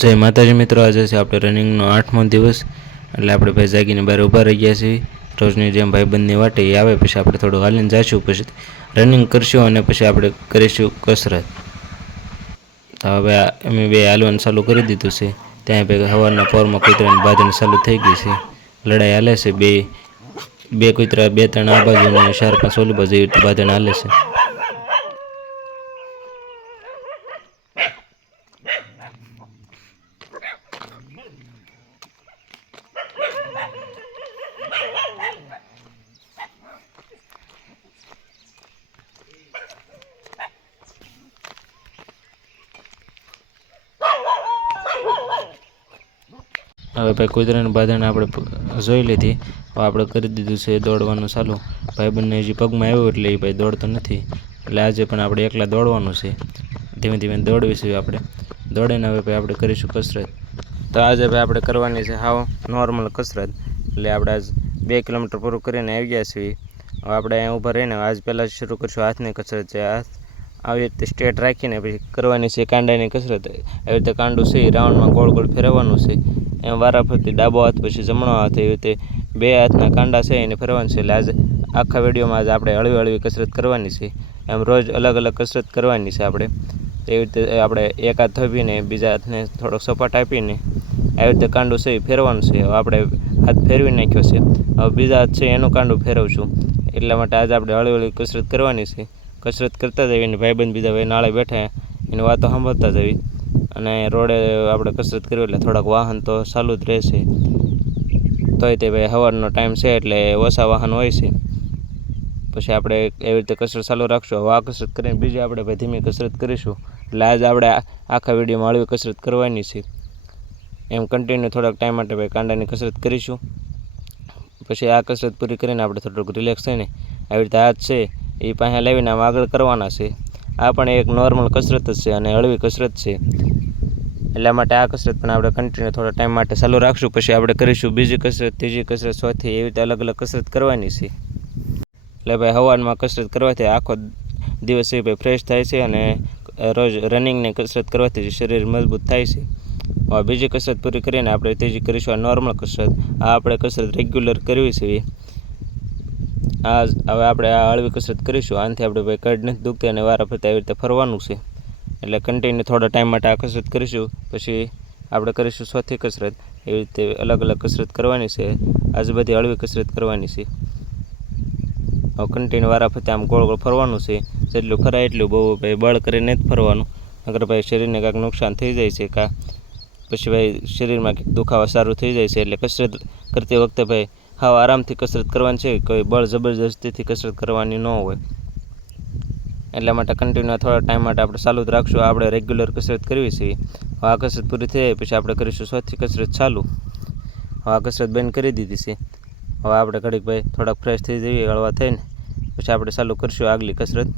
જય માતાજી મિત્રો, આજે છે આપણે રનિંગનો 8મો દિવસ. એટલે આપણે ભાઈ જાગીને બહાર ઊભા રહી ગયા છીએ. રોજની જેમ ભાઈબંધની વાટે એ આવે પછી આપણે થોડું હાલીને જઈશું, પછી રનિંગ કરશું અને પછી આપણે કરીશું કસરત. તો હવે અમે બે હાલવાનું ચાલુ કરી દીધું છે. ત્યાં ભાઈ સવારના પોરમાં કૂતરાની બાંધણી ચાલુ થઈ ગઈ છે. લડાઈ હાલે છે. બે કૂતરા 2-3 આ બાજુ અને 4-5 ઓલી બાજુ એવી રીતે બાંધણ હાલે છે. હવે ભાઈ કૂતરાની બાંધણ આપણે જોઈ લીધી. હવે આપણે કરી દીધું છે દોડવાનું ચાલુ. ભાઈબંધને હજી પગમાં આવ્યો એટલે એ ભાઈ દોડતો નથી. એટલે આજે પણ આપણે એકલા દોડવાનું છે. ધીમે ધીમે દોડવીશું આપણે. દોડીને હવે ભાઈ આપણે કરીશું કસરત. તો આજે ભાઈ આપણે કરવાની છે હાવ નોર્મલ કસરત. એટલે આપણે આજ 2 કિલોમીટર પૂરું કરીને આવી ગયા છીએ. હવે આપણે અહીંયા ઊભા રહીને આજ પહેલાં શરૂ કરીશું હાથની કસરત. જે હાથ આવી રીતે સ્ટ્રેટ રાખીને પછી કરવાની છે કાંડાની કસરત. આવી રીતે કાંડું છે રાઉન્ડમાં ગોળ ગોળ ફેરવવાનું છે. એમ વારાફરતી ડાબો હાથ પછી જમણો હાથ એવી રીતે 2 હાથના કાંડા છે એને ફેરવવાનું છે. એટલે આજે આખા વિડીયોમાં આજે આપણે હળવી હળવી કસરત કરવાની છે. એમ રોજ અલગ અલગ કસરત કરવાની છે આપણે. એવી રીતે આપણે એક હાથ ધોબીને બીજા હાથને થોડોક સપાટ આપીને આવી રીતે કાંડું છે એ ફેરવાનું છે. હવે આપણે હાથ ફેરવી નાખ્યો છે. હવે બીજા હાથ છે એનું કાંડું ફેરવશું. એટલા માટે આજે આપણે હળવી હળવી કસરત કરવાની છે. કસરત કરતા જઈએ અને ભાઈબંધ બીજા ભાઈ નાળે બેઠા એની વાતો સાંભળતા જવી. અને રોડે આપણે કસરત કરવી એટલે થોડાક વાહન તો ચાલુ જ રહેશે. તોય તે ભાઈ સવારનો ટાઈમ છે એટલે ઓછા વાહન હોય છે. પછી આપણે એવી રીતે કસરત ચાલુ રાખશું. હવે આ કસરત કરીને બીજી આપણે ભાઈ ધીમી કસરત કરીશું. એટલે આજે આપણે આખા વિડીયોમાં હળવી કસરત કરવાની છે. એમ કન્ટિન્યુ થોડાક ટાઈમ માટે ભાઈ કાંડાની કસરત કરીશું. પછી આ કસરત પૂરી કરીને આપણે થોડુંક રિલેક્સ થઈને આવી રીતે હાથ છે એ પાસે લાવીને આમ આગળ કરવાના છે. આ પણ એક નોર્મલ કસરત જ છે અને હળવી કસરત છે. એટલા માટે આ કસરત પણ આપણે કન્ટિન્યુ થોડા ટાઈમ માટે ચાલુ રાખશું. પછી આપણે કરીશું બીજી કસરત, ત્રીજી કસરત, ચોથી એવી રીતે અલગ અલગ કસરત કરવાની છે. એટલે ભાઈ સવારમાં કસરત કરવાથી આખો દિવસ એ ભાઈ ફ્રેશ થાય છે અને રોજ રનિંગને કસરત કરવાથી શરીર મજબૂત થાય છે. હવે બીજી કસરત પૂરી કરીને આપણે ત્રીજી કરીશું આ નોર્મલ કસરત. આ આપણે કસરત રેગ્યુલર કરવી છે. હવે આપણે આ હળવી કસરત કરીશું. આનાથી આપણે ભાઈ કડ નથી દુખતી અને વારાફરતી આવી રીતે ફરવાનું છે. એટલે કન્ટિન્યુ થોડા ટાઈમ માટે આ કસરત કરીશું. પછી આપણે કરીશું ચોથી કસરત. એવી રીતે અલગ અલગ કસરત કરવાની છે. આજે બધી હળવી કસરત કરવાની છે. હવે કન્ટિન્યુ વારાફરતી આમ ગોળ ગોળ ફરવાનું છે. જેટલું ફરાય એટલું બહુ ભાઈ બળ કરીને જ ફરવાનું. અગર ભાઈ શરીરને કાંઈક નુકસાન થઈ જાય છે કાં પછી ભાઈ શરીરમાં કંઈક દુખાવા સારું થઈ જાય છે. એટલે કસરત કરતી વખતે ભાઈ હાવ આરામથી કસરત કરવાની છે. કોઈ બળ જબરજસ્તીથી કસરત કરવાની ન હોય. એટલા માટે કન્ટિન્યુ થોડા ટાઈમ માટે આપણે ચાલુ જ રાખશું. આપણે રેગ્યુલર કસરત કરવી છે. હવે આ કસરત પૂરી થઈ જાય પછી આપણે કરીશું ચોથી કસરત ચાલુ. હવે આ કસરત બંધ કરી દીધી છે. હવે આપણે ઘડીક ભાઈ થોડાક ફ્રેશ થઈ જઈએ હળવા થઈને પછી આપણે ચાલુ કરીશું આગલી કસરત.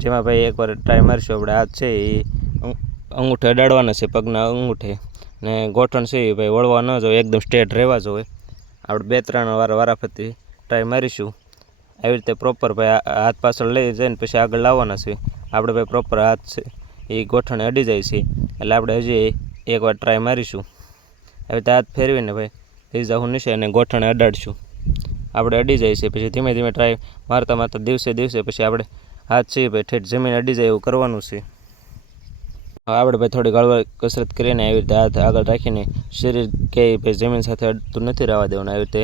જેમાં ભાઈ એકવાર ટ્રાય મારીશું. આપણે હાથ છે એ અંગૂઠે અડાડવાના છે, પગના અંગૂઠે, ને ગોઠણ છે એ ભાઈ વળવા ન જોઈએ, એકદમ સ્ટ્રેટ રહેવા જોઈએ. આપણે 2-3 વાર વારાફરતી ટ્રાય મારીશું. આવી રીતે પ્રોપર ભાઈ હાથ પાછળ લઈ જઈને પછી આગળ લાવવાના છે. આપણે ભાઈ પ્રોપર હાથ છે એ ગોઠણે અડી જાય છે. એટલે આપણે હજી એકવાર ટ્રાય મારીશું. આવી રીતે હાથ ફેરવીને ભાઈ થઈ જાઉં નીચે અને ગોઠણે અડાડીશું. આપણે અડી જાય છે પછી ધીમે ધીમે ટ્રાય મારતા મારતા દિવસે પછી આપણે હાથ છે ભાઈ ઠેઠ જમીન અડી જાય એવું કરવાનું છે. આપણે ભાઈ થોડી હળવી કસરત કરીને આવી રીતે હાથ આગળ રાખીને શરીર કે ભાઈ જમીન સાથે અડતું નથી રહેવા દેવાનું. આવી રીતે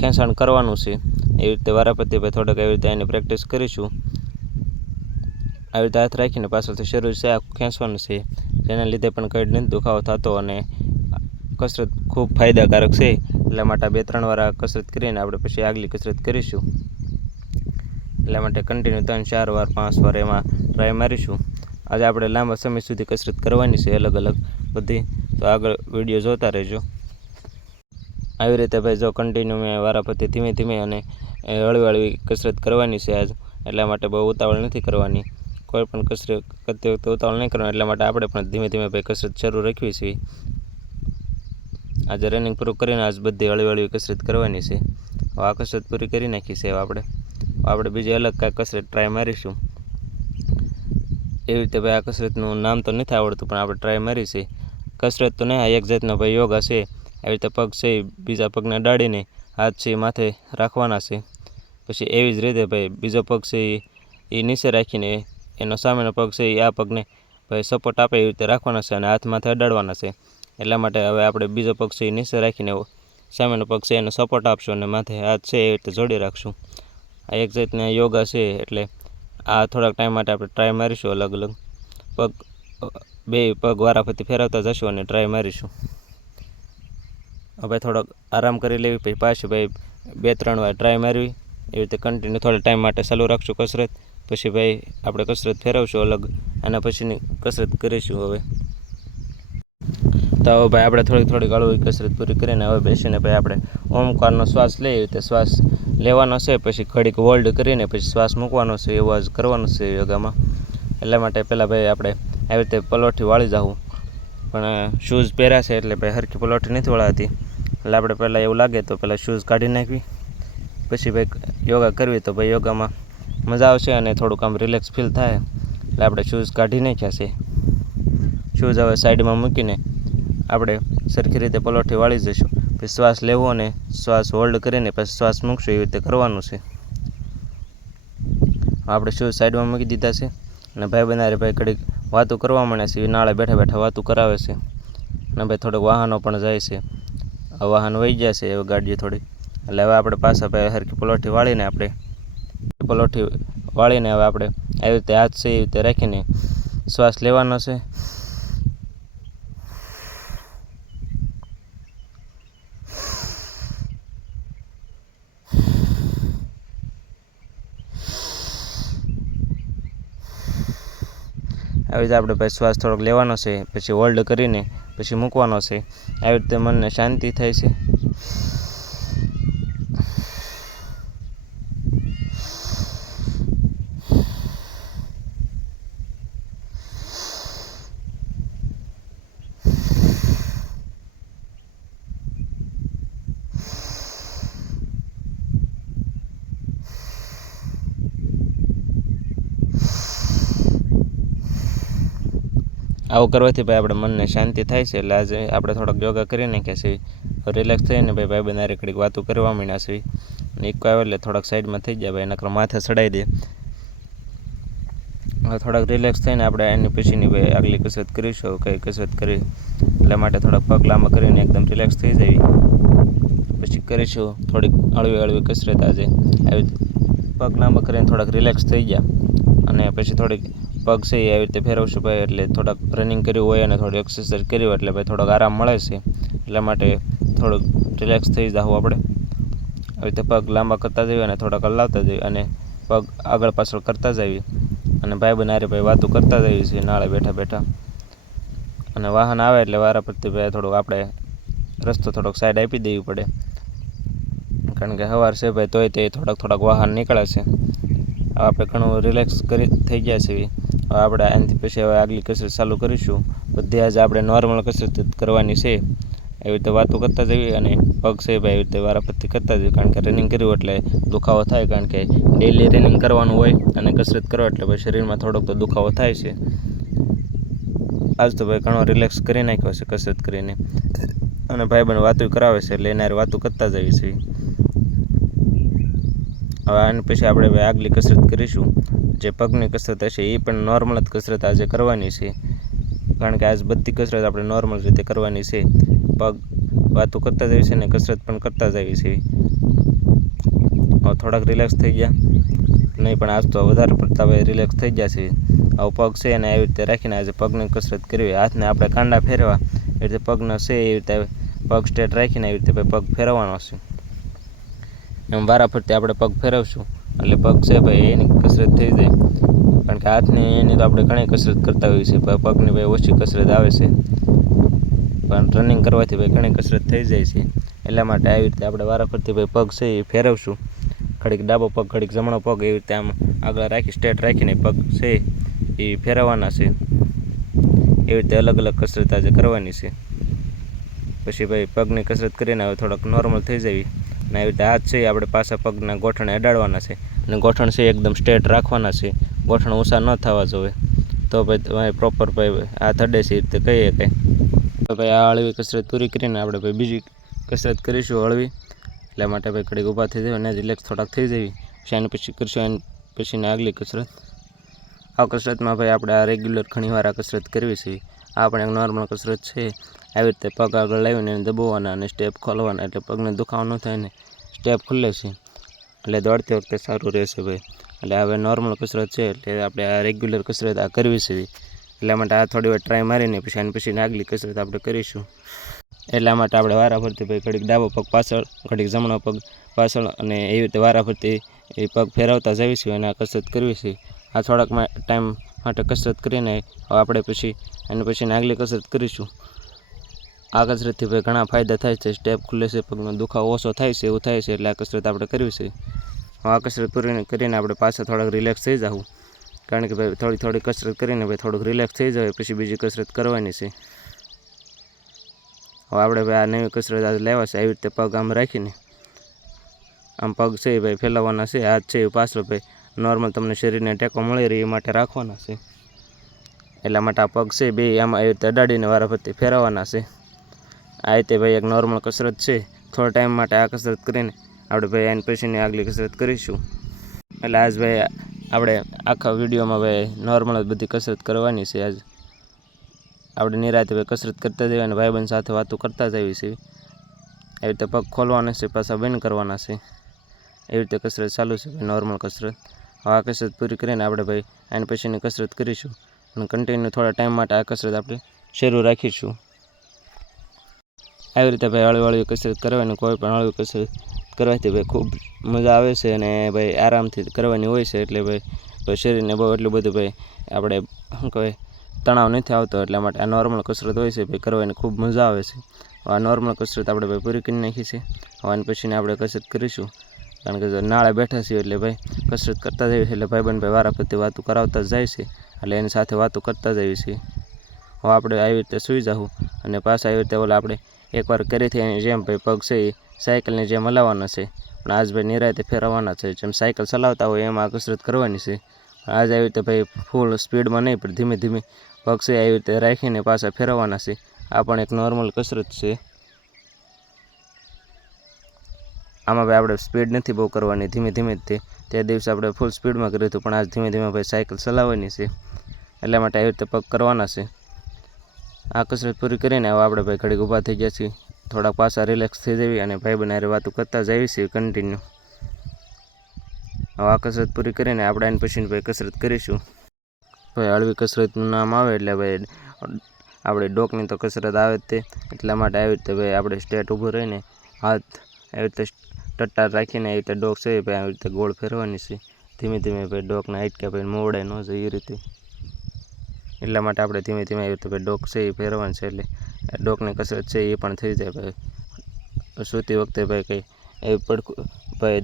ખેંચાણ કરવાનું છે. એવી રીતે વારાફરતી ભાઈ થોડોક એવી રીતે એની પ્રેક્ટિસ કરીશું. આવી રીતે હાથ રાખીને પાછળથી શરીર છે આખું ખેંચવાનું છે. જેના લીધે પણ કંઈ નથી દુખાવો થતો અને કસરત ખૂબ ફાયદાકારક છે. એટલા માટે 2-3 વાર આ કસરત કરીને આપણે પછી આગલી કસરત કરીશું. એટલા માટે કન્ટિન્યુ 3-4 વાર 5 વાર એમાં ટ્રાય મારીશું. આજે આપણે લાંબા સમય સુધી કસરત કરવાની છે અલગ અલગ બધી. તો આગળ વિડીયો જોતા રહેજો. આવી રીતે ભાઈ જો કન્ટિન્યુ મેં વારાફરતી ધીમે ધીમે અને હળવી હળવી કસરત કરવાની છે આજ. એટલા માટે બહુ ઉતાવળ નથી કરવાની. કોઈ પણ કસરત કરતી વખતે ઉતાવળ નહીં કરવાની. એટલા માટે આપણે પણ ધીમે ધીમે ભાઈ કસરત શરૂ રાખવી છે. આજે રનિંગ પૂરું કરીને આજ બધી હળવી હળવી કસરત કરવાની છે. હવે આ કસરત પૂરી કરી નાખી છે. આપણે બીજી અલગ કાંઈ કસરત ટ્રાય મારીશું. એવી રીતે ભાઈ આ કસરતનું નામ તો નથી આવડતું પણ આપણે ટ્રાય મારી છે. કસરત તો નહીં, આ એક જાતનો ભાઈ યોગા છે. આવી રીતે પગ છે એ બીજા પગને અડાડીને હાથ છે એ માથે રાખવાના છે. પછી એવી જ રીતે ભાઈ બીજો પગ છે એ નીચે રાખીને એનો સામેનો પગ છે એ આ પગને ભાઈ સપોર્ટ આપે એવી રીતે રાખવાના છે અને હાથ માથે અડાડવાના છે. એટલા માટે હવે આપણે બીજો પગ છે એ નીચે રાખીને સામેનો પગ છે એનો સપોર્ટ આપશું અને માથે હાથ છે એવી રીતે જોડી રાખશું. આ એક જાતના યોગા છે. એટલે આ થોડાક ટાઈમ માટે આપણે ટ્રાય મારીશું. અલગ અલગ પગ બે પગ વારાફરતી ફેરવતા જશું અને ટ્રાય મારીશું. હવે થોડોક આરામ કરી લેવી, પછી પાછું ભાઈ 2-3 વાર ટ્રાય મારવી. એવી રીતે કન્ટિન્યુ થોડા ટાઈમ માટે ચાલુ રાખશું કસરત. પછી ભાઈ આપણે કસરત ફેરવશું અલગ, આના પછીની કસરત કરીશું. હવે તો હવે ભાઈ આપણે થોડીક હળવી કસરત પૂરી કરીને હવે બેસીને ભાઈ આપણે ઓમકારનો શ્વાસ લઈએ. એવી રીતે શ્વાસ લેવાનો છે, પછી ઘડીક હોલ્ડ કરીને પછી શ્વાસ મૂકવાનો છે. એવું જ કરવાનું છે યોગામાં. એટલા માટે પહેલાં ભાઈ આપણે આવી રીતે પલોઠી વાળી જાવું, પણ શૂઝ પહેર્યા છે એટલે ભાઈ હરખી પલોઠી નથી વળાતી. એટલે આપણે પહેલાં એવું લાગે તો પહેલાં શૂઝ કાઢી નાખવી, પછી ભાઈ યોગા કરવી. તો ભાઈ યોગામાં મજા આવશે અને થોડુંક આમ રિલેક્સ ફીલ થાય. એટલે આપણે શૂઝ કાઢી નાખ્યા છે. શૂઝ હવે સાઈડમાં મૂકીને આપણે સરખી રીતે પલોઠી વાળી જઈશું. પછી શ્વાસ લેવો અને શ્વાસ હોલ્ડ કરીને પછી શ્વાસ મૂકશું. એવી રીતે કરવાનું છે. આપણે શૂઝ સાઈડમાં મૂકી દીધા છે અને ભાઈ બનારે ભાઈ ઘડીક વાતું કરવા માંડે છે. નાળે બેઠા બેઠા વાતું કરાવે છે અને ભાઈ થોડોક વાહનો પણ જાય છે. વાહન વહી ગયા છે એવી ગાડીઓ થોડીક. એટલે હવે આપણે પાછા ભાઈ હરખી પલોઠી વાળીને હવે આપણે આવી રીતે હાથ છે એવી રીતે રાખીને શ્વાસ લેવાનો છે. આવી રીતે આપણે ભાઈ શ્વાસ થોડોક લેવાનો છે, પછી હોલ્ડ કરીને પછી મૂકવાનો છે. આવી રીતે મનને શાંતિ થાય છે. આવું કરવાથી ભાઈ આપણે મનને શાંતિ થાય છે. એટલે આજે આપણે થોડોક યોગા કરી નાખ્યા છે. રિલેક્સ થઈને ભાઈ બનારે ઘડીક વાતું કરવા માંડ્યા છે. અને એક આવે એટલે થોડાક સાઈડમાં થઈ જાય ભાઈ, નકર માથે ચડાવી દે. હવે થોડાક રિલેક્સ થઈને આપણે એની પછીની ભાઈ આગલી કસરત કરીશું. કઈ કસરત કરી એટલા માટે થોડાક પગ લાંબા કરીને એકદમ રિલેક્સ થઈ જાય પછી કરીશું થોડીક હળવી કસરત. આજે આવી પગ લાંબા કરીને થોડાક રિલેક્સ થઈ ગયા અને પછી થોડીક પગ છે એ આવી રીતે ફેરવશું ભાઈ. એટલે થોડાક રનિંગ કર્યું હોય અને થોડી એક્સરસાઇઝ કરી હોય એટલે ભાઈ થોડોક આરામ મળે છે. એટલા માટે થોડુંક રિલેક્સ થઈ જાવું આપણે. આવી રીતે પગ લાંબા કરતા જઈએ અને થોડાક હલાવતા જઈએ અને પગ આગળ પાછળ કરતા જઈએ અને ભાઈ બનારે ભાઈ વાતું કરતા જઈએ છીએ નાળે બેઠા બેઠા. અને વાહન આવે એટલે વારા પરથી ભાઈ થોડુંક આપણે રસ્તો થોડોક સાઈડ આપી દેવી પડે, કારણ કે સવાર છે ભાઈ તોય તે થોડાક વાહન નીકળે છે. હવે આપણે ઘણું રિલેક્સ થઈ ગયા છીએ. હવે આપણે આનાથી પછી હવે આગલી કસરત ચાલુ કરીશું. બધી આજે આપણે નોર્મલ કસરત કરવાની છે. એવી રીતે વાતો કરતા જઈએ અને પગ છે ભાઈ એવી રીતે વારાફરતી કરતા જઈએ, કારણ કે રનિંગ કર્યું એટલે દુખાવો થાય. કારણ કે ડેઈલી રનિંગ કરવાનું હોય અને કસરત કરો એટલે ભાઈ શરીરમાં થોડોક તો દુખાવો થાય છે. આજ તો ભાઈ ઘણો રિલેક્સ કરી નાખ્યો છે કસરત કરીને. અને ભાઈબંધ વાતું કરાવે છે એટલે એના વાતું કરતા જઈએ છીએ. હવે આની પછી આપણે ભાઈ આગલી કસરત કરીશું. જે પગની કસરત હશે એ પણ નોર્મલ જ કસરત આજે કરવાની છે, કારણ કે આજ બધી કસરત આપણે નોર્મલ રીતે કરવાની છે. પગ વાતું કરતા જઈએ છીએ અને કસરત પણ કરતા જઈએ છીએ. હવે થોડાક રિલેક્સ થઈ ગયા નહીં, પણ આજ તો વધારે પડતા હવે રિલેક્સ થઈ ગયા છે. હવે પગ છે અને એવી રીતે રાખીને આજે પગની કસરત કરવી. હાથને આપણે કાંડા ફેરવા એવી રીતે પગનો છે એવી રીતે પગ સ્ટ્રેટ રાખીને એવી રીતે પગ ફેરવવાનો છે. એમ વારાફરતી આપણે પગ ફેરવશું એટલે પગ છે ભાઈ એની કસરત થઈ જાય. કારણ કે હાથની એની તો આપણે ઘણી કસરત કરતા હોઈએ છીએ, પગની ભાઈ ઓછી કસરત આવે છે, પણ રનિંગ કરવાથી ભાઈ ઘણી કસરત થઈ જાય છે. એટલા માટે આવી રીતે આપણે વારાફરતી ભાઈ પગ છે એ ફેરવશું. ઘડીક ડાબો પગ ઘડીક જમણો પગ એવી રીતે આમ આગળ રાખી સ્ટ્રેટ રાખીને પગ છે એ ફેરવવાના છે. એવી રીતે અલગ અલગ કસરત આજે કરવાની છે. પછી ભાઈ પગની કસરત કરીને હવે થોડોક નોર્મલ થઈ જવી અને આવી રીતે હાથ છે આપણે પાછા પગના ગોઠણે અડાડવાના છે અને ગોઠણ છે એકદમ સ્ટ્રેટ રાખવાના છે. ગોઠણ ઊંચા ન થવા જોઈએ, તો ભાઈ તમારે પ્રોપર ભાઈ હાથ અડે છે એ રીતે કહીએ કંઈ. તો ભાઈ આ હળવી કસરત પૂરી કરીને આપણે ભાઈ બીજી કસરત કરીશું હળવી. એટલા માટે ભાઈ ઘડીક ઊભા થઈ જઈએ અને રિલેક્સ થોડાક થઈ જઈએ, પછી એની પછી કરશું એની પછીની આગલી કસરત. આ કસરતમાં ભાઈ આપણે આ રેગ્યુલર ઘણીવાર આ કસરત કરવી છે. આ પણ એક નોર્મલ કસરત છે. આવી રીતે પગ આગળ લાવીને એને દબાવવાના અને સ્ટેપ ખોલવાના, એટલે પગને દુખાવો ન થાય ને સ્ટેપ ખુલ્લે છે, એટલે દોડતી વખતે સારું રહેશે ભાઈ. એટલે હવે નોર્મલ કસરત છે, એટલે આપણે આ રેગ્યુલર કસરત આ કરવી છે. એટલા માટે આ થોડી વાર ટ્રાય મારીને પછી આની પછી આગલી કસરત આપણે કરીશું. એટલા માટે આપણે વારાફરતી ભાઈ ઘડીક ડાબો પગ પાછળ, ઘડીક જમણો પગ પાછળ અને એવી રીતે વારાફરતી એ પગ ફેરવતા જઈશું અને આ કસરત કરવી છે. આ થોડાક ટાઈમ માટે કસરત કરીને આપણે પછી એની પછી આગલી કસરત કરીશું. આ કસરતથી ભાઈ ઘણા ફાયદા થાય છે. સ્ટેપ ખુલ્લે છે, પગનો દુખાવો ઓછો થાય છે, એવું થાય છે. એટલે આ કસરત આપણે કરવી છે. આ કસરત પૂરી કરીને આપણે પાછા થોડાક રિલેક્સ થઈ જવું, કારણ કે ભાઈ થોડી કસરત કરીને ભાઈ થોડુંક રિલેક્સ થઈ જાય પછી બીજી કસરત કરવાની છે. હવે આપણે ભાઈ આ નવી કસરત આજે લેવા છે. આવી રીતે પગ આમ રાખીને આમ પગ છે ભાઈ ફેલાવવાના છે, હાથ છે એ પાછળ ભાઈ નોર્મલ તમને શરીરને ટેકો મળી રહે એ માટે રાખવાના છે. એટલા માટે આ પગ છે બે આમાં આવી રીતે અડાડીને વારાફરતી ફેરવવાના છે. આ રીતે ભાઈ એક નોર્મલ કસરત છે. થોડા ટાઈમ માટે આ કસરત કરીને આપણે ભાઈ એની પછીની આગલી કસરત કરીશું. એટલે આજ ભાઈ આપણે આખા વિડીયોમાં ભાઈ નોર્મલ જ બધી કસરત કરવાની છે. આજ આપણે નિરાતે ભાઈ કસરત કરતા જઈએ અને ભાઈબંધ સાથે વાતો કરતા જઈએ છીએ. એવી રીતે પગ ખોલવાના છે, પાછા બંધ કરવાના છે. એવી રીતે કસરત ચાલુ છે ભાઈ, નોર્મલ કસરત. હવે આ કસરત પૂરી કરીને આપણે ભાઈ એની પછીની કસરત કરીશું અને કન્ટિન્યુ થોડા ટાઈમ માટે આ કસરત આપણે શરૂ રાખીશું. આવી રીતે ભાઈ હળવી કસરત કરવાની, કોઈ પણ હળવી કસરત કરવાથી ભાઈ ખૂબ મજા આવે છે અને ભાઈ આરામથી કરવાની હોય છે. એટલે ભાઈ શરીરને બહુ એટલું બધું ભાઈ આપણે શું કહેવાય તણાવ નથી આવતો. એટલા માટે આ નોર્મલ કસરત હોય છે ભાઈ, કરવાની ખૂબ મજા આવે છે. આ નોર્મલ કસરત આપણે ભાઈ પૂરી કરી નાખી છે. હવે આની પછીને આપણે કસરત કરીશું, કારણ કે નાળે બેઠા છીએ એટલે ભાઈ કસરત કરતા જઈએ છીએ. એટલે ભાઈ વારાફરતી વાતો કરાવતા જ જાય છે, એટલે એની સાથે વાતો કરતા જઈએ છીએ. હવે આપણે આવી રીતે સૂઈ જાઉં અને પાછા આવી રીતે ઓલા આપણે એકવાર કરીથી એની જેમ ભાઈ પગ છે એ સાયકલની જેમ હલાવવાના છે, પણ આજ ભાઈ નિરાતે ફેરવવાના છે. જેમ સાયકલ ચલાવતા હોય એમ આ કસરત કરવાની છે. આજ આવી રીતે ભાઈ ફૂલ સ્પીડમાં નહીં, પણ ધીમે ધીમે પગ છે આવી રીતે રાખીને પાછા ફેરવવાના છે. આ પણ એક નોર્મલ કસરત છે. આમાં ભાઈ આપણે સ્પીડ નથી બહુ કરવાની, ધીમે ધીમે તે દિવસે આપણે ફૂલ સ્પીડમાં કર્યું હતું, પણ આજ ધીમે ધીમે ભાઈ સાયકલ ચલાવવાની છે. એટલા માટે આવી રીતે પગ કરવાના છે. આ કસરત પૂરી કરીને હવે આપણે ભાઈ ઘડીક ઊભા થઈ ગયા છીએ, થોડાક પાછા રિલેક્સ થઈ જઈએ અને ભાઈબંધ હારે વાતો કરતા જઈએ છીએ કન્ટિન્યુ. હવે આ કસરત પૂરી કરીને આપણે એની પછી ભાઈ કસરત કરીશું. ભાઈ હળવી કસરતનું નામ આવે એટલે ભાઈ આપણે ડોકની તો કસરત આવે જ તે. એટલા માટે આવી રીતે ભાઈ આપણે સ્ટેટ ઊભું રહીને હાથ આવી રીતે ટટ્ટાર રાખીને આવી રીતે ડોક છે ભાઈ આવી રીતે ગોળ ફેરવાની છે. ધીમે ધીમે ભાઈ ડોકના હાઈટકા ભાઈ મોવડાય ન જાય એ રીતે. એટલા માટે આપણે ધીમે ધીમે આવી રીતે ભાઈ ડોક છે એ ફેરવવાનું છે, એટલે ડોકની કસરત છે એ પણ થઈ જાય ભાઈ. સૂતી વખતે ભાઈ કંઈ એ ભાઈ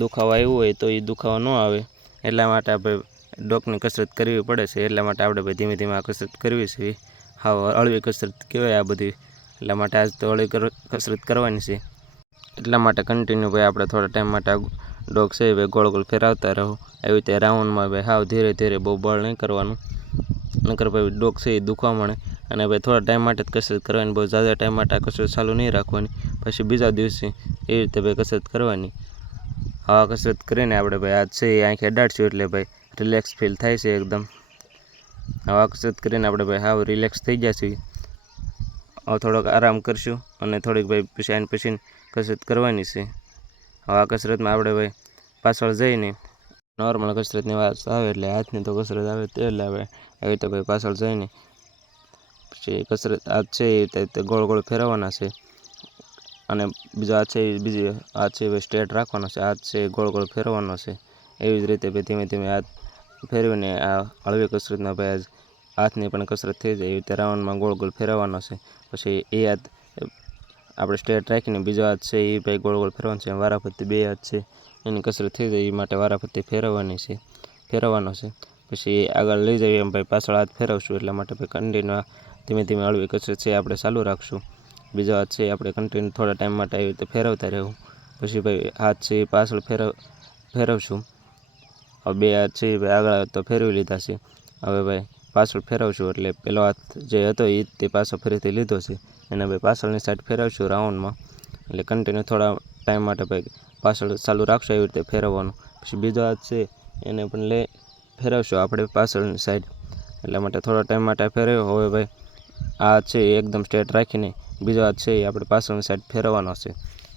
દુખાવા આવ્યું હોય તો એ દુખાવો ન આવે, એટલા માટે આપણે ડોકની કસરત કરવી પડે છે. એટલા માટે આપણે ભાઈ ધીમે ધીમે આ કસરત કરવી છે. હા, હળવી કસરત કહેવાય આ બધી. એટલા માટે આજ તો હળવી કસરત કરવાની છે. એટલા માટે કન્ટિન્યુ ભાઈ આપણે થોડા ટાઈમ માટે આ ડોગ છે ભાઈ ગોળ ગોળ ફેરવતા રહો. એવી રીતે રાઉન્ડમાં ભાઈ હાવ ધીરે ધીરે બહુ બળ નહીં કરવાનું, નકર ભાઈ ડોગ છે એ દુખવા મળે. અને ભાઈ થોડા ટાઈમ માટે જ કસરત કરવાની, બહુ ઝાઝા ટાઈમ માટે આ કસરત ચાલુ નહીં રાખવાની. પછી બીજા દિવસે એવી રીતે ભાઈ કસરત કરવાની. આવા કસરત કરીને આપણે ભાઈ હાથ છે એ આંખે અડાડશું એટલે ભાઈ રિલેક્સ ફીલ થાય છે એકદમ. આવા કસરત કરીને આપણે ભાઈ હાવ રિલેક્સ થઈ ગયા છીએ. હવે થોડોક આરામ કરશું અને થોડીક ભાઈ પછી આની પછી કસરત કરવાની છે. હવે આ કસરતમાં આપણે ભાઈ પાછળ જઈને નોર્મલ કસરતની વાત આવે એટલે હાથની તો કસરત આવે તે, એટલે આવે એવી રીતે ભાઈ પાછળ જઈને પછી કસરત હાથ છે એ રીતે ગોળ ગોળ ફેરવવાના છે અને બીજો હાથ છે એ બીજી હાથ છે ભાઈ સ્ટ્રેટ રાખવાનો છે, હાથ છે ગોળ ગોળ ફેરવવાનો છે. એવી જ રીતે ભાઈ ધીમે ધીમે હાથ ફેરવીને આ હળવી કસરતમાં ભાઈ હાથની પણ કસરત થઈ જાય. એવી રીતે રાઉન્ડમાં ગોળ ગોળ ફેરવવાનો છે. પછી એ હાથ આપણે સ્ટ્રેટ રાખીને બીજો હાથ છે એ ભાઈ ગોળ ગોળ ફેરવવાનો છે. વારાફરતી બે હાથ છે એની કસરત થઈ જાય એ માટે વારાફરતી ફેરવવાનો છે. પછી આગળ લઈ જઈએ એમ ભાઈ પાછળ હાથ ફેરવશું. એટલા માટે ભાઈ કન્ટિન્યુ ધીમે ધીમે હળવી કસરત છે આપણે ચાલુ રાખશું. બીજો હાથ છે આપણે કન્ટિન્યુ થોડા ટાઈમ માટે આવી રીતે ફેરવતા રહેવું. પછી ભાઈ હાથ છે એ પાછળ ફેરવશું. હવે બે હાથ છે એ ભાઈ આગળ તો ફેરવી લીધા છે, હવે ભાઈ પાછળ ફેરવશું. એટલે પેલો હાથ જે હતો એ તે પાછો ફરીથી લીધો છે. એને ભાઈ પાછળની સાઈડ ફેરવશું રાઉન્ડમાં, એટલે કન્ટિન્યુ થોડા ટાઈમ માટે ભાઈ પાછળ ચાલુ રાખશું એવી રીતે ફેરવવાનું. પછી બીજો હાથ છે એને પણ ફેરવશું આપણે પાછળની સાઈડ, એટલા માટે થોડા ટાઈમ માટે ફેરવ્યો. હવે ભાઈ આ હાથ છે એ એકદમ સ્ટ્રેટ રાખીને બીજો હાથ છે એ આપણે પાછળની સાઈડ ફેરવવાનો છે.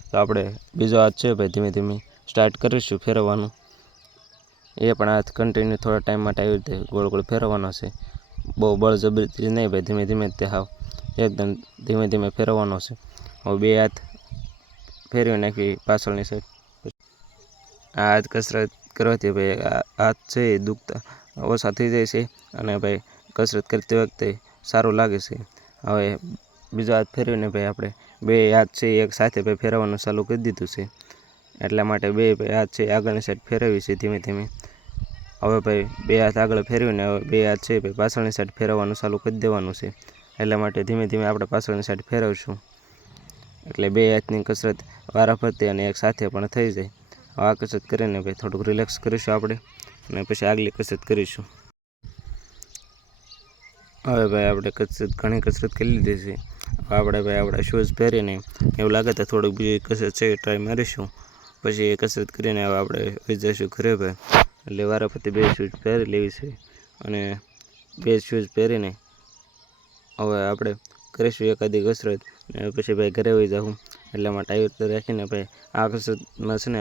તો આપણે બીજો હાથ છે ભાઈ ધીમે ધીમે સ્ટાર્ટ કરીશું ફેરવવાનું. એ પણ હાથ કન્ટિન્યુ થોડા ટાઈમ માટે આવી રીતે ગોળ ગોળ ફેરવવાનો છે. બહુ બળજબરીથી નહીં ભાઈ, ધીમે ધીમે તે હાવ એકદમ ધીમે ધીમે ફેરવવાનો છે. હવે બે હાથ ફેરવી નાખી પાછળની સાઈડ. આ હાથ કસરત કરવાથી ભાઈ હાથ છે એ દુખતા ઓછા થઈ જાય છે અને ભાઈ કસરત કરતી વખતે સારું લાગે છે. હવે બીજો હાથ ફેરવીને ભાઈ આપણે બે હાથ છે એક સાથે ભાઈ ફેરવવાનું ચાલુ કરી દીધું છે, એટલા માટે બે હાથ છે આગળની સાઈડ ફેરવી છે ધીમે ધીમે. હવે ભાઈ બે હાથ આગળ ફેરવીને હવે બે હાથ છે ભાઈ પાછળની સાઈડ ફેરવવાનું ચાલુ કરી દેવાનું છે, એટલા માટે ધીમે ધીમે આપણે પાછળની સાઈડ ફેરવશું, એટલે બે હાથની કસરત વારાફરતી અને એક સાથે પણ થઈ જાય. આ કસરત કરીને ભાઈ થોડુંક રિલેક્સ કરીશું આપણે અને પછી આગલી કસરત કરીશું. હવે ભાઈ આપણે ઘણી કસરત કરી લીધી છે. આપણે ભાઈ આપણા શૂઝ પહેરીને એવું લાગે તો થોડુંક બીજી કસરત છે ટ્રાય મારીશું. પછી એ કસરત કરીને હવે આપણે વહી જઈશું ઘરે ભાઈ, એટલે વારાફરતી બે શૂઝ પહેરી લેવી છે અને બે શૂઝ પહેરીને હવે આપણે કરીશું એકાદી કસરત અને પછી ભાઈ ઘરે વહી જાઉં. એટલા માટે આવી રીતે રાખીને ભાઈ આ કસરતમાં છે ને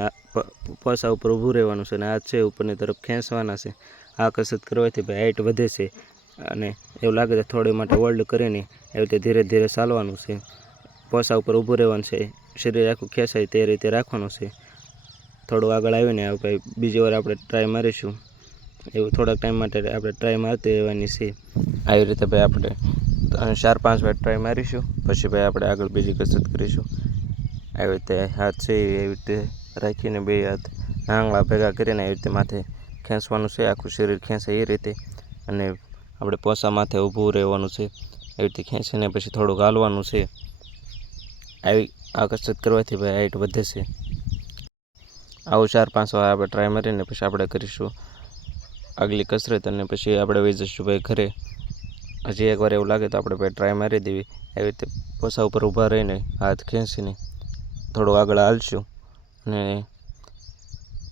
પાસા ઉપર ઊભું રહેવાનું છે અને હાથ છે ઉપરની તરફ ખેંચવાના છે. આ કસરત કરવાથી ભાઈ હાઇટ વધે છે અને એવું લાગે તો થોડી માટે હોલ્ડ કરીને એવી રીતે ધીરે ધીરે ચાલવાનું છે. પાસા ઉપર ઊભું રહેવાનું છે, શરીર આખું ખેંચાય તે રીતે રાખવાનું છે. થોડું આગળ આવીને ભાઈ બીજી વાર આપણે ટ્રાય મારીશું. એવું થોડાક ટાઈમ માટે આપણે ટ્રાય મારતી રહેવાની છે. આવી રીતે ભાઈ આપણે 4-5 વાર ટ્રાય મારીશું, પછી ભાઈ આપણે આગળ બીજી કસરત કરીશું. આવી રીતે હાથ છે એવી રીતે રાખીને બે હાથ આંગળા ભેગા કરીને એવી રીતે માથે ખેંચવાનું છે, આખું શરીર ખેંચાય એ રીતે, અને આપણે પોસા માથે ઊભું રહેવાનું છે. એવી રીતે ખેંચીને પછી થોડુંક હાલવાનું છે. આવી આ કસરત કરવાથી ભાઈ હાઇટ વધે છે. આવું 4-5 વાર આપણે ટ્રાય મારીને પછી આપણે કરીશું આગલી કસરત અને પછી આપણે વહી જઈશું ભાઈ ઘરે. હજી એકવાર એવું લાગે તો આપણે ભાઈ ટ્રાય મારી દેવી. એવી રીતે પોસા ઉપર ઊભા રહીને હાથ ખેંચીને થોડું આગળ હાલશું અને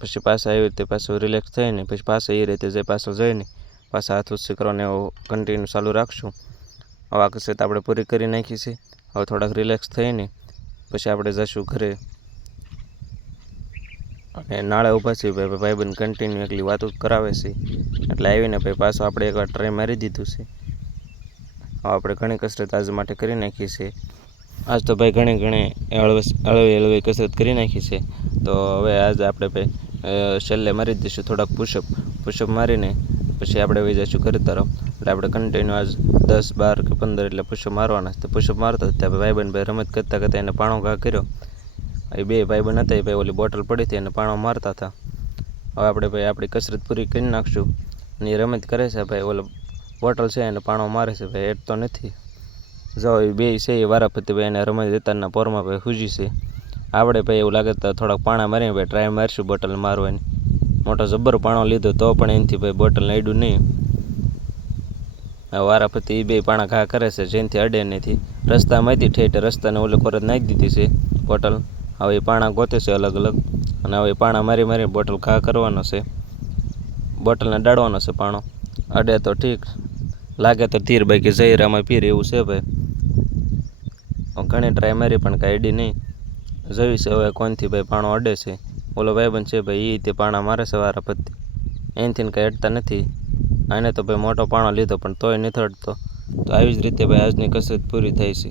પછી પાછા એવી રીતે પાછું રિલેક્સ થઈને પછી પાછા એ રીતે પાછળ જઈને પાછા હાથ ઊંચી કરવાને કન્ટિન્યુ ચાલુ રાખશું. હવે આ કસરત આપણે પૂરી કરી નાખી છે. હવે થોડાક રિલેક્સ થઈને પછી આપણે જઈશું ઘરે અને નાળે ઊભા છીએ ભાઈ, ભાઈબંધ કન્ટિન્યુ એકલી વાતો કરાવે છે, એટલે આવીને ભાઈ પાછું આપણે એકવાર ટ્રાય મારી દીધું છે. હવે આપણે ઘણી કસરત આજ માટે કરી નાખી છે. આજ તો ભાઈ ઘણી હળવી કસરત કરી નાખી છે. તો હવે આજે આપણે ભાઈ છેલ્લે મારી દઈશું થોડાક પુશઅપ મારીને પછી આપણે વહી જઈશું ઘર તરફ. એટલે આપણે કન્ટિન્યુ આજ 10, 12 કે 15 એટલે પુશઅપ મારવાના. તો પુશઅપ મારતા ત્યાં ભાઈ રમત કરતાં એને પાણો ઘા કર્યો. એ બે ભાઈબંધ હતા એ ભાઈ ઓલી બોટલ પડી હતી એને પાણો મારતા હતા. હવે આપણે ભાઈ આપણી કસરત પૂરી કરી નાખશું અને એ રમત કરે છે ભાઈ, ઓલો બોટલ છે એને પાણો મારે છે ભાઈ, એડ તો નથી. જો એ બે છે એ વારાફરતી ભાઈ એને રમત વિસ્તારના પોરમાં ભાઈ હુજી છે. આપણે ભાઈ એવું લાગે તો થોડાક પાણા મારીને ભાઈ ટ્રાય મારીશું બોટલ મારવાની. મોટો જબ્બર પાણો લીધો તો પણ એનાથી ભાઈ બોટલને અડ્યું નહીં. વારાફરતી એ બે પાણા ઘા કરે છે જેનાથી અડે નથી. રસ્તામાંથી ઠેઠ રસ્તાને ઓલે કોરત નાખી દીધી છે બોટલ. હવે એ પાણા ગોતે છે અલગ અલગ અને હવે પાણા મારી બોટલ ઘા કરવાનો છે. બોટલને દાડવાનો છે પાણો. અડે તો ઠીક, લાગે તો તીર ભાઈ કે જયરામાં પીર એવું છે ભાઈ. ઘણી ટ્રાય મારી પણ કાંઈ અડી નહીં. જોયું છે હવે કોનથી ભાઈ પાણો અડે છે. ઓલો ભાઈબંધ છે ભાઈ એ તે પાણા મારે છે વારાફરતી, એનાથી કાંઈ અડતા નથી. આને તો ભાઈ મોટો પાણો લીધો પણ તોય નથી અડતો. તો આવી જ રીતે ભાઈ આજની કસરત પૂરી થાય છે.